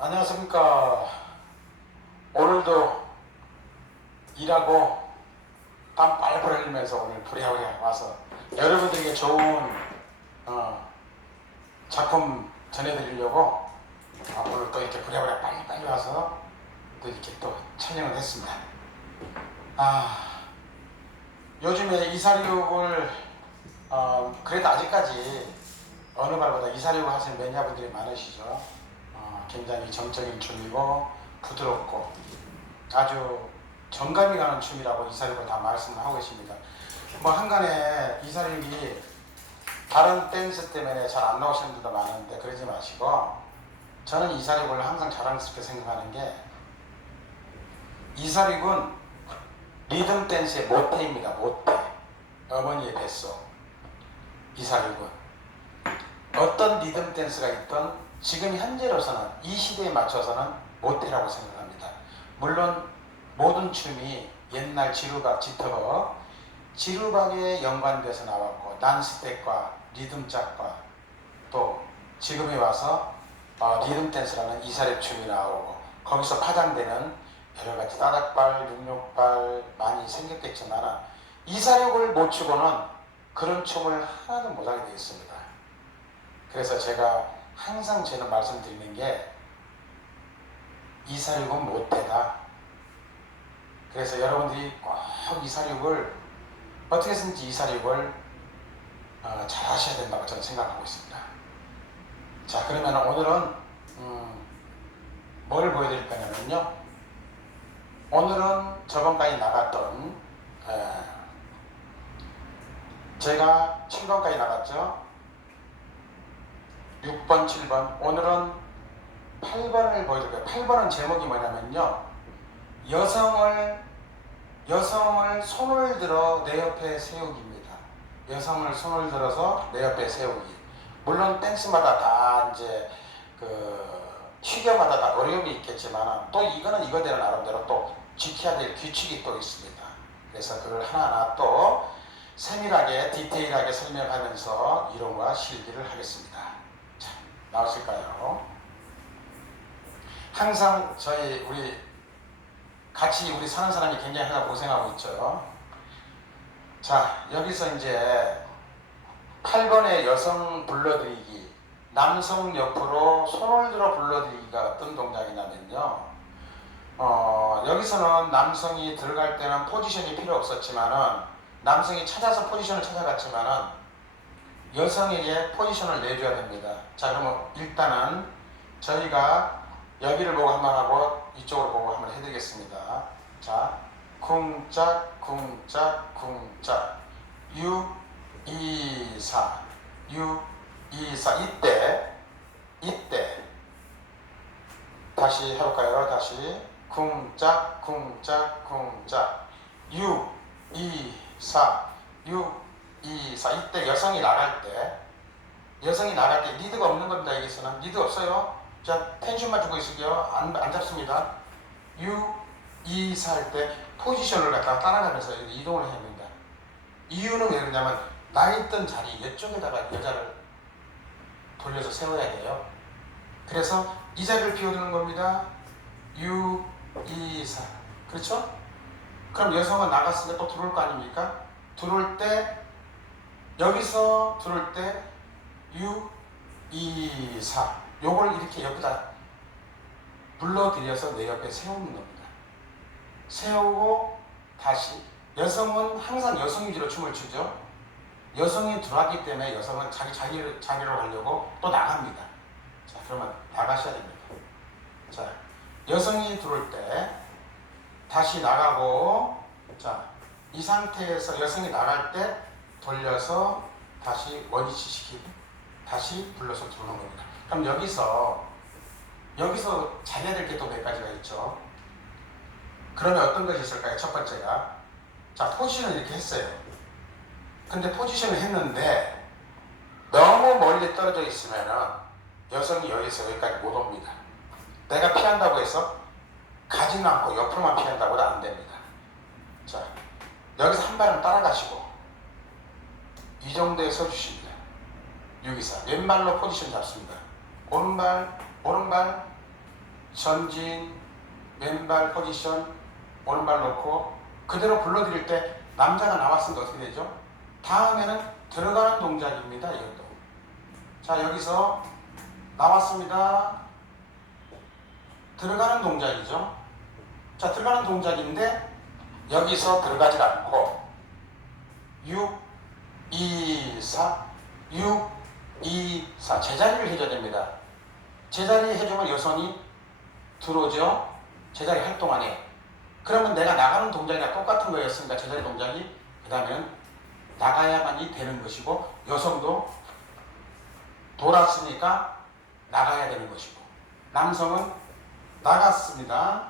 안녕하십니까. 오늘도 일하고 땀 빨빨 흘리면서 오늘 부랴부랴 와서 여러분들에게 좋은 어, 작품 전해드리려고 아, 오늘 또 이렇게 부랴부랴 빨리빨리 와서 또 이렇게 또 촬영을 했습니다. 아, 요즘에 이사육을 어, 그래도 아직까지 어느 말보다 이사육을 하시는 매니아분들이 많으시죠. 어, 굉장히 정적인 춤이고 부드럽고 아주 정감이 가는 춤이라고 이사육을 다 말씀을 하고 계십니다. 뭐 한간에 이사육이 다른 댄스 때문에 잘 안 나오시는 분도 많은데 그러지 마시고 저는 이사육을 항상 자랑스럽게 생각하는 게 이사육은 리듬 댄스의 모태입니다. 모태. 어머니의 뱃속. 이사육은 어떤 리듬 댄스가 있던 지금 현재로서는 이 시대에 맞춰서는 모태라고 생각합니다. 물론 모든 춤이 옛날 지루박, 지터버, 지루박에 연관돼서 나왔고 난스텝과 리듬짝과 또 지금에 와서 어, 리듬 댄스라는 이사랩 춤이 나오고 거기서 파장되는 여러 가지 따닥발, 육육발 많이 생겼겠지만 이사력을 못 추고는 그런 춤을 하나도 못하게 되어 있습니다. 그래서 제가 항상 저는 말씀드리는 게 이사육은 못되다. 그래서 여러분들이 꼭 이사육을 어떻게 해서든지 이사육을 어, 잘 하셔야 된다고 저는 생각하고 있습니다. 자 그러면 오늘은 음, 뭘 보여드릴 거냐면요. 오늘은 저번까지 나갔던 에, 제가 7번까지 나갔죠. 6번, 7번. 오늘은 8번을 보여드릴게요. 8번은 제목이 뭐냐면요. 여성을 여성을 손을 들어 내 옆에 세우기입니다. 여성을 손을 들어서 내 옆에 세우기. 물론 댄스마다 다 이제 그 취겨마다 다 어려움이 있겠지만 또 이거는 이거대로 나름대로 또 지켜야 될 규칙이 또 있습니다. 그래서 그걸 하나하나 또 세밀하게 디테일하게 설명하면서 이론과 실기를 하겠습니다. 자, 나오실까요? 항상 저희 우리 같이 우리 사는 사람이 굉장히 하나 고생하고 있죠. 자, 여기서 이제 8번의 여성 불러들이기, 남성 옆으로 손을 들어 불러들이기가 어떤 동작이냐면요. 어, 여기서는 남성이 들어갈 때는 포지션이 필요 없었지만은 남성이 찾아서 포지션을 찾아갔지만은 여성에게 포지션을 내줘야 됩니다. 자, 그러면 일단은 저희가 여기를 보고 한번 하고 이쪽으로 보고 한번 해드리겠습니다. 자, 쿵짝, 쿵짝, 쿵짝. 6, 2, 4. 6, 2, 4. 이때, 이때. 다시 해볼까요? 다시. 쿵짝, 쿵짝, 쿵짝. 6, 2, 4. 6, 2, 4. 이때 여성이 나갈 때, 여성이 나갈 때 리드가 없는 겁니다. 여기서는. 리드 없어요. 자, 텐션만 주고 있을게요. 안, 안 잡습니다. 6, 2, 4할때 포지션을 갖다가 따라가면서 이동을 해야 됩니다. 이유는 왜 그러냐면 나 있던 자리 이쪽에다가 여자를 돌려서 세워야 돼요. 그래서 이 자리를 비워두는 겁니다. 6, 2, 4. 그렇죠? 그럼 여성은 나갔으니까 또 들어올 거 아닙니까? 들어올 때 여기서 들어올 때 6, 2, 4. 요걸 이렇게 여기다 불러들여서 내 옆에 세우는 겁니다. 세우고 다시 여성은 항상 여성 위주로 춤을 추죠. 여성이 들어왔기 때문에 여성은 자기 자리를, 자리로 가려고 또 나갑니다. 자, 그러면 나가셔야 됩니다. 자, 여성이 들어올 때 다시 나가고 자, 이 상태에서 여성이 나갈 때 돌려서 다시 원위치 시키고 다시 불러서 들어오는 겁니다. 그럼 여기서 여기서 잘해야 될 게 또 몇 가지가 있죠. 그러면 어떤 것이 있을까요? 첫 번째가 자 포지션을 이렇게 했어요. 근데 포지션을 했는데 너무 멀리 떨어져 있으면은 여성이 여기서 여기까지 못 옵니다. 내가 피한다고 해서 가지는 않고 옆으로만 피한다고는 안 됩니다. 자 여기서 한 발은 따라가시고 이 정도에 서주십니다. 여기서 왼발로 포지션 잡습니다. 오른발, 오른발, 전진, 왼발 포지션, 오른발 놓고 그대로 불러드릴 때 남자가 나왔으니까 어떻게 되죠? 다음에는 들어가는 동작입니다. 이것도. 자 여기서 나왔습니다. 들어가는 동작이죠. 자 들어가는 동작인데 여기서 들어가지 않고 6, 2, 4, 6, 2, 4 제자리를 해줘야 됩니다. 제자리 해주면 여성이 들어오죠. 제자리 활동 안에. 그러면 내가 나가는 동작이랑 똑같은 거였으니까 제자리 동작이 그 다음에는 나가야만이 되는 것이고 여성도 돌았으니까 나가야 되는 것이고 남성은 나갔습니다.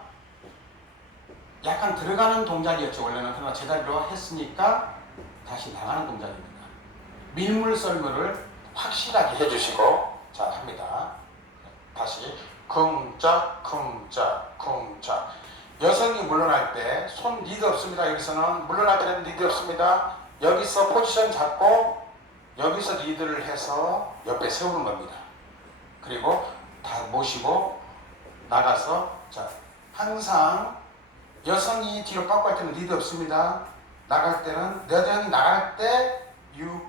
약간 들어가는 동작이었죠 원래는 그러나 제자리로 했으니까 다시 나가는 동작입니다. 밀물 썰물을 확실하게 해주시고 자 합니다. 다시 쿵짝 쿵짝 쿵짝 여성이 물러날 때 손 리드 없습니다. 여기서는 물러날 때는 리드 없습니다. 여기서 포지션 잡고 여기서 리드를 해서 옆에 세우는 겁니다. 그리고 다 모시고 나가서 자 항상 여성이 뒤로 빠꾸 할 때는 리드 없습니다. 나갈 때는 여성이 나갈 때 6,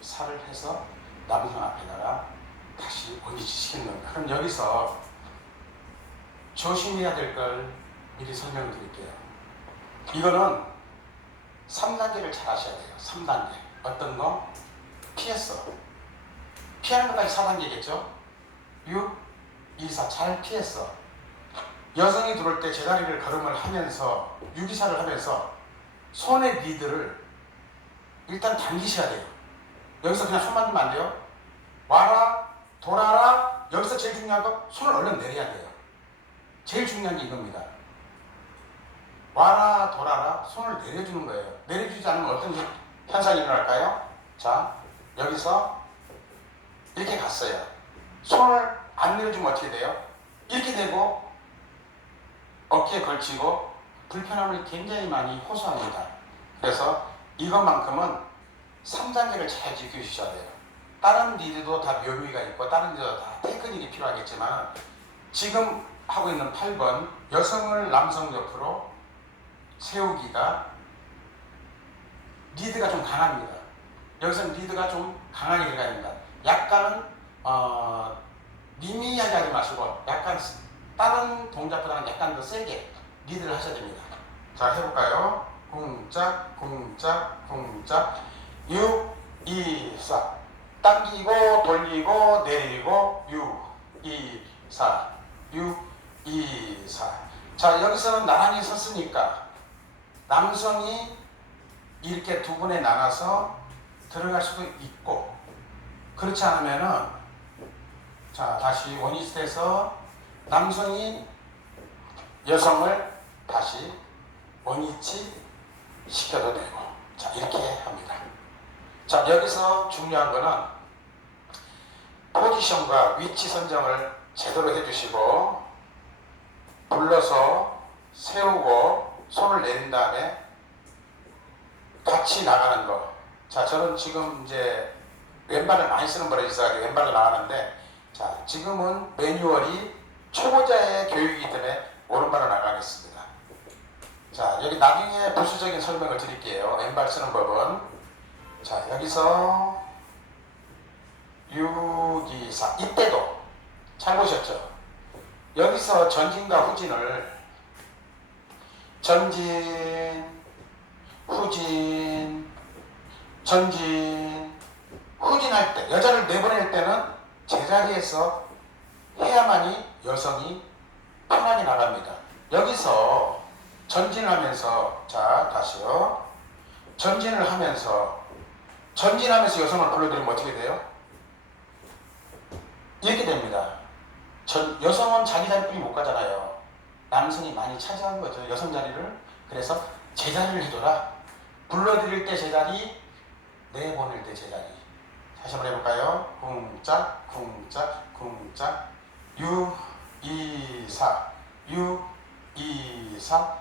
2, 4를 해서 남성 앞에다가 다시 원위치 시키는 겁니다. 그럼 여기서 조심해야 될 걸 미리 설명을 드릴게요. 이거는 3단계를 잘 하셔야 돼요. 3단계. 어떤 거? 피했어. 피하는 것까지 4단계겠죠? 6, 2, 4. 잘 피했어. 여성이 들어올 때 제자리를 걸음을 하면서 유기사를 하면서 손의 리드를 일단 당기셔야 돼요. 여기서 그냥 손 만 들면 안 돼요. 와라, 돌아라. 여기서 제일 중요한 거 손을 얼른 내려야 돼요. 제일 중요한 게 이겁니다. 와라, 돌아라. 손을 내려주는 거예요. 내려주지 않으면 어떤 현상이 일어날까요? 자, 여기서 이렇게 갔어요. 손을 안 내려주면 어떻게 돼요? 이렇게 되고 어깨에 걸치고 불편함을 굉장히 많이 호소합니다. 그래서 이것만큼은 3단계를 잘 지켜주셔야 돼요. 다른 리드도 다 묘미가 있고 다른 리드도 다 테크닉이 필요하겠지만 지금 하고 있는 8번 여성을 남성 옆으로 세우기가 리드가 좀 강합니다. 여기서는 리드가 좀 강하게 들어가야 됩니다. 약간은 어, 미미하게 하지 마시고 약간 다른 동작보다는 약간 더 세게 리드를 하셔야 됩니다. 자 해볼까요? 쿵짝 쿵짝 쿵짝 6, 2, 4 당기고 돌리고 내리고 6, 2, 4 6, 2, 4 자 여기서는 나란히 섰으니까 남성이 이렇게 두 분에 나가서 들어갈 수도 있고 그렇지 않으면은 자 다시 원위치에서 남성이 여성을 다시 원위치 시켜도 되고 자 이렇게 합니다. 자 여기서 중요한 거는 포지션과 위치 선정을 제대로 해주시고 불러서 세우고 손을 내린 다음에 같이 나가는 거. 자 저는 지금 이제 왼발을 많이 쓰는 있어가지고 왼발로 나가는데 자 지금은 매뉴얼이 초보자의 교육이기 때문에 오른발로 나가겠습니다. 자 여기 나중에 부수적인 설명을 드릴게요. 왼발 쓰는 법은 자 여기서 6, 2, 4 이때도 잘 보셨죠? 여기서 전진과 후진을 전진 후진 전진 후진할 때 여자를 내보낼 때는 제자리에서 해야만이 여성이 편하게 나갑니다. 여기서 전진하면서 자 다시요. 전진을 하면서 전진하면서 여성을 불러들이면 어떻게 돼요? 이렇게 됩니다. 전, 여성은 자기 자리뿐이 못 가잖아요. 남성이 많이 차지한 거죠. 여성 자리를. 그래서 제자리를 해줘라. 불러들일 때 제자리, 내보낼 때 제자리. 다시 한번 해볼까요? 쿵짝, 쿵짝, 쿵짝. 6, 2, 4. 6, 2, 4.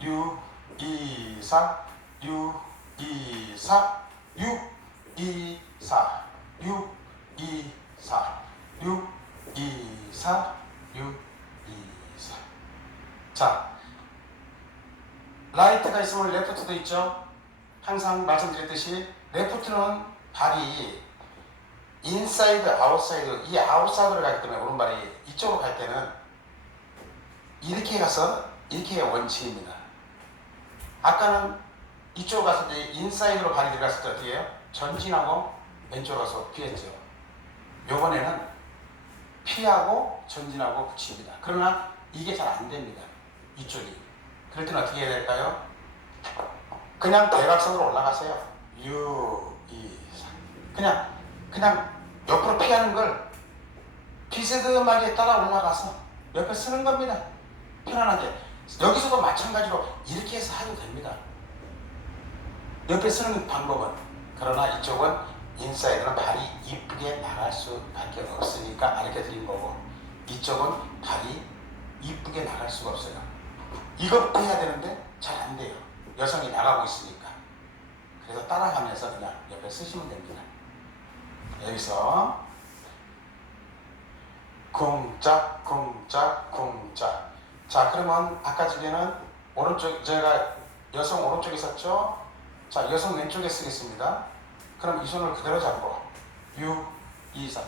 6, 2, 4. 6, 2, 4. 6, 2, 4. 6, 2, 4. 6, 2, 4. 6, 2, 3. 자, 라이트가 있으면 레프트도 있죠. 항상 말씀드렸듯이 레프트는 발이 인사이드, 아웃사이드, 이 아웃사이드를 가기 때문에 오른발이 이쪽으로 갈 때는 이렇게 가서 이렇게 원칙입니다. 아까는 이쪽으로 갔을 때 인사이드로 발이 들어갔을 때 어떻게 해요? 전진하고 왼쪽으로 가서 피했죠. 요번에는 피하고 전진하고 붙입니다. 그러나 이게 잘 안 됩니다. 이쪽이. 그럴 때는 어떻게 해야 될까요? 그냥 대각선으로 올라가세요. 6, 2, 3. 그냥, 그냥 옆으로 피하는 걸 비스듬하게 따라 올라가서 옆에 쓰는 겁니다. 편안하게. 여기서도 마찬가지로 이렇게 해서 해도 됩니다. 옆에 쓰는 방법은. 그러나 이쪽은 인사이드는 발이 이쁘게 나갈 수밖에 없으니까 가르쳐 드린 거고 이쪽은 발이 이쁘게 나갈 수가 없어요. 이것부터 해야 되는데 잘 안 돼요. 여성이 나가고 있으니까. 그래서 따라가면서 그냥 옆에 쓰시면 됩니다. 여기서 쿵짝 쿵짝 쿵짝 자 그러면 아까 중에는 오른쪽 제가 여성 오른쪽에 있었죠? 자 여성 왼쪽에 쓰겠습니다. 그럼 이 손을 그대로 잡고. 6, 2, 3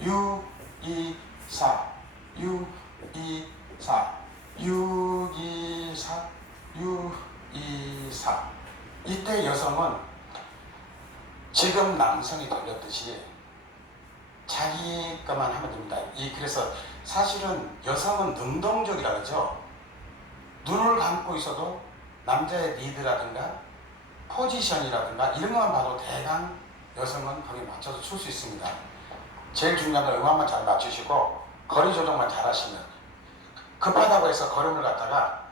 6, 2, 4 6, 2, 4 6, 2, 4 6, 2, 4 이때 여성은 지금 남성이 돌렸듯이 자기 것만 하면 됩니다. 이 그래서 사실은 여성은 능동적이라 그러죠. 눈을 감고 있어도 남자의 리드라든가 포지션이라든가 이런 것만 봐도 대강 여성은 거기에 맞춰서 출 수 있습니다. 제일 중요한 건 음악만 잘 맞추시고 거리 조정만 잘 하시면 급하다고 해서 걸음을 갖다가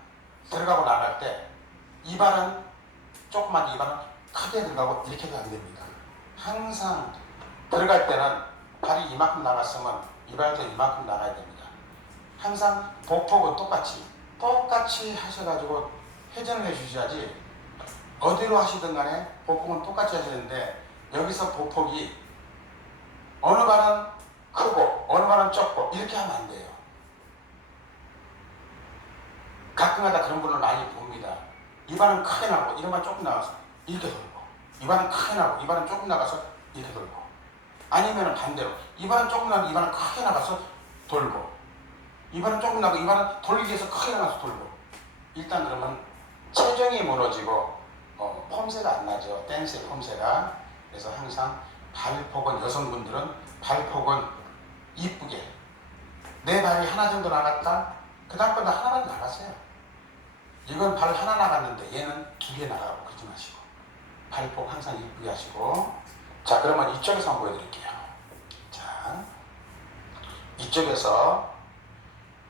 들어가고 나갈 때 이 발은 조그만 이 발은 크게 들어가고 이렇게도 안 됩니다. 항상 들어갈 때는 발이 이만큼 나갔으면 이 발도 이만큼 나가야 됩니다. 항상 보폭은 똑같이 똑같이 하셔가지고 회전을 해주셔야지 어디로 하시든 간에 보폭은 똑같이 하시는데 여기서 보폭이 어느 발은 크고 어느 발은 적고 이렇게 하면 안 돼요. 가끔가다 그런 분을 많이 봅니다. 이 발은 크게 나고 이런 발 조금 나가서 이렇게 돌고 이 발은 크게 나고 이 발은 조금 나가서 이렇게 돌고 아니면 반대로 이 발은 조금 나고 이 발은 크게 나가서 돌고 이 발은 조금 나고 이 발은 돌리기 위해서 크게 나가서 돌고 일단 그러면 체중이 무너지고 어, 폼새가 안 나죠. 댄스의 폼새가. 그래서 항상 발폭은 여성분들은 발폭은 이쁘게 내 발이 하나 정도 나갔다. 그 다음번에 하나는 나갔어요. 이건 발 하나 나갔는데 얘는 두 개 나가고 그러지 마시고 발폭 항상 이쁘게 하시고 자 그러면 이쪽에서 한번 보여드릴게요. 자 이쪽에서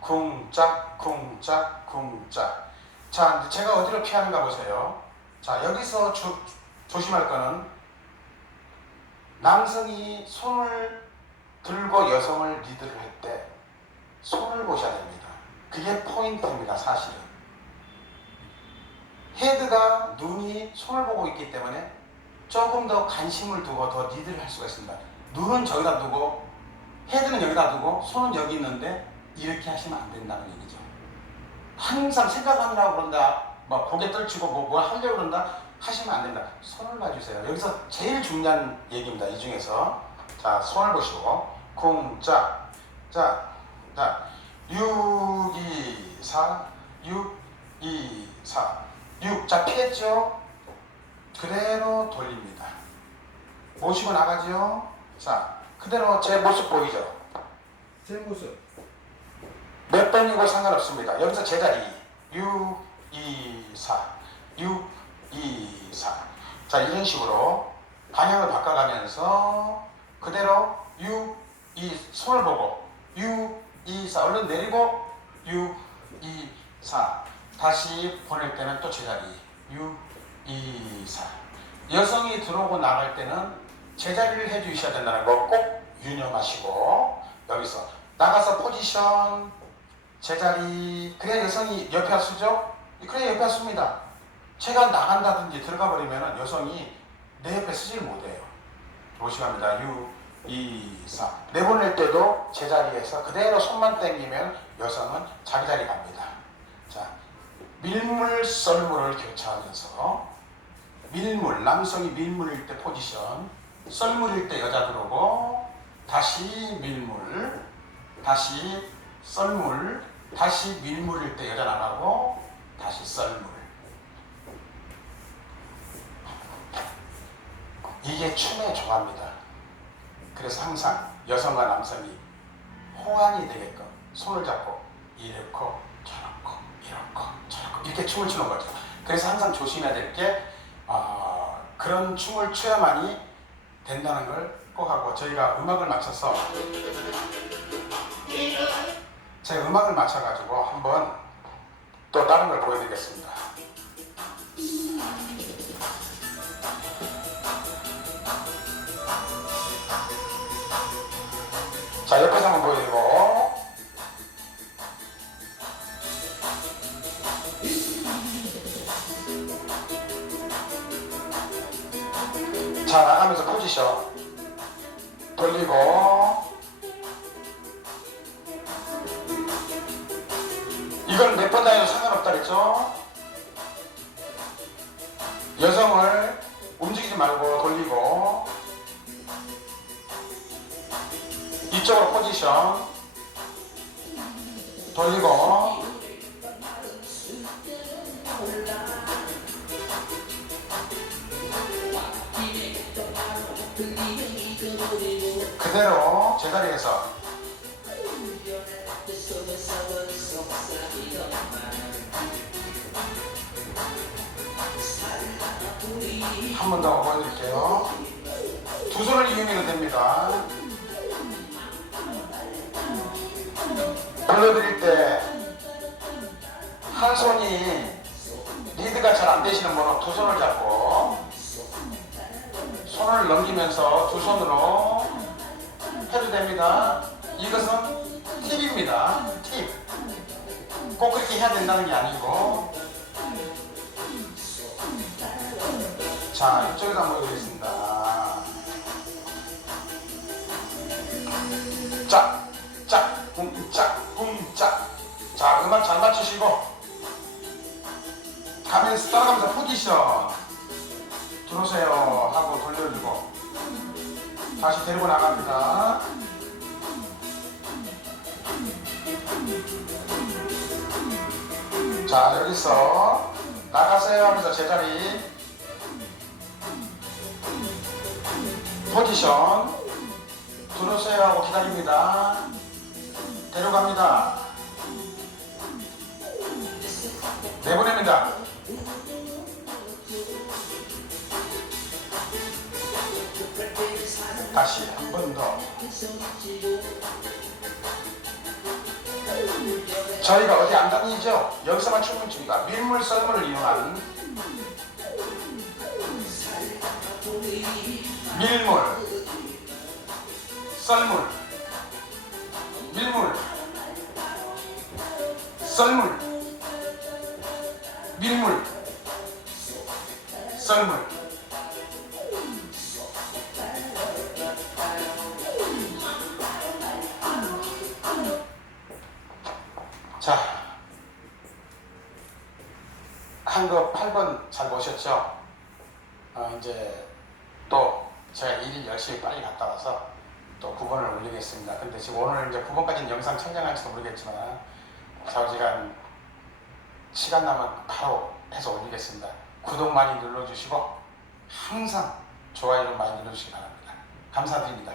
쿵짝 쿵짝 쿵짝 자 제가 어디로 피하는가 보세요. 자 여기서 조, 조심할 거는 남성이 손을 들고 여성을 리드를 할 때 손을 보셔야 됩니다. 그게 포인트입니다, 사실은. 헤드가 눈이 손을 보고 있기 때문에 조금 더 관심을 두고 더 리드를 할 수가 있습니다. 눈은 저기다 두고 헤드는 여기다 두고 손은 여기 있는데 이렇게 하시면 안 된다는 얘기죠. 항상 생각하느라고 그런다, 뭐 고개 떨치고 뭐, 뭐 하려고 그런다 하시면 안 된다. 손을 봐주세요. 여기서 제일 중요한 얘기입니다. 이 중에서 자 손을 보시고 쿵짝 자, 자 6, 2, 4 6, 2, 4 6. 자 피했죠? 그대로 돌립니다. 모시고 나가죠? 자 그대로 제 모습 보이죠? 제 모습 몇 번이고 상관없습니다. 여기서 제자리 6, 2, 4 6, 2, 4 자 이런 식으로 방향을 바꿔가면서 그대로 6, 2 손을 보고 6, 2, 4 얼른 내리고 6, 2, 4 다시 보낼 때는 또 제자리. 6, 2, 4 여성이 들어오고 나갈 때는 제자리를 해주셔야 된다는 거 꼭 유념하시고 여기서 나가서 포지션 제자리. 그래야 여성이 옆에 왔죠? 그래야 옆에 왔습니다 제가 나간다든지 들어가 버리면 여성이 내 옆에 쓰질 못해요. 조심합니다. 6, 2, 4. 내보낼 때도 제자리에서 그대로 손만 당기면 여성은 자기 자리 갑니다. 자, 밀물, 썰물을 교차하면서 밀물, 남성이 밀물일 때 포지션, 썰물일 때 여자 들어오고 다시 밀물, 다시 썰물, 다시 밀물일 때 여자 나가고 다시 썰물. 이게 춤의 조화입니다. 그래서 항상 여성과 남성이 호환이 되게끔 손을 잡고 이렇고 저렇고 이렇고 저렇고 이렇게 춤을 추는 거죠. 그래서 항상 조심해야 될게 어, 그런 춤을 춰야만이 된다는 걸 꼭 하고 저희가 음악을 맞춰서 제가 음악을 맞춰가지고 한번 또 다른 걸 보여드리겠습니다. 자, 옆에서 한번 보여드리고. 자, 나가면서 포지션. 돌리고. 그랬죠? 여성을 움직이지 말고 돌리고. 이쪽으로 포지션 돌리고 그대로 제자리에서 한 번 더 보여드릴게요 두 손을 이용해도 됩니다 불러드릴 때 한 손이 리드가 잘 안 되시는 분은 두 손을 잡고 손을 넘기면서 두 손으로 해도 됩니다. 이것은 팁입니다. 팁. 꼭 그렇게 해야 된다는 게 아니고 자 이쪽에다 한번 보여드리겠습니다. 짝, 짝, 쿵 짝, 쿵 짝. 자, 음악 잘 맞추시고 가면서 따라가면서 포지션 들어오세요 하고 돌려주고 다시 데리고 나갑니다. 자, 여기서 나가세요 하면서 제자리 포지션 들어오세요 하고 기다립니다. 데려갑니다. 내보냅니다. 다시 한 번 더. 저희가 어디 안 다니죠? 여기서만 춤을 춥니다. 밀물 썰물을 이용한 밀물, 썰물, 밀물, 썰물, 밀물, 썰물. 자, 한거 8번 잘 보셨죠? 어, 이제 또 제가 일 열심히 빨리 갔다 와서 또 9번을 올리겠습니다. 근데 지금 오늘 이제 9번까지는 영상 촬영할지도 모르겠지만 좌우지간 시간 나면 바로 해서 올리겠습니다. 구독 많이 눌러주시고 항상 좋아요 많이 눌러주시기 바랍니다. 감사드립니다.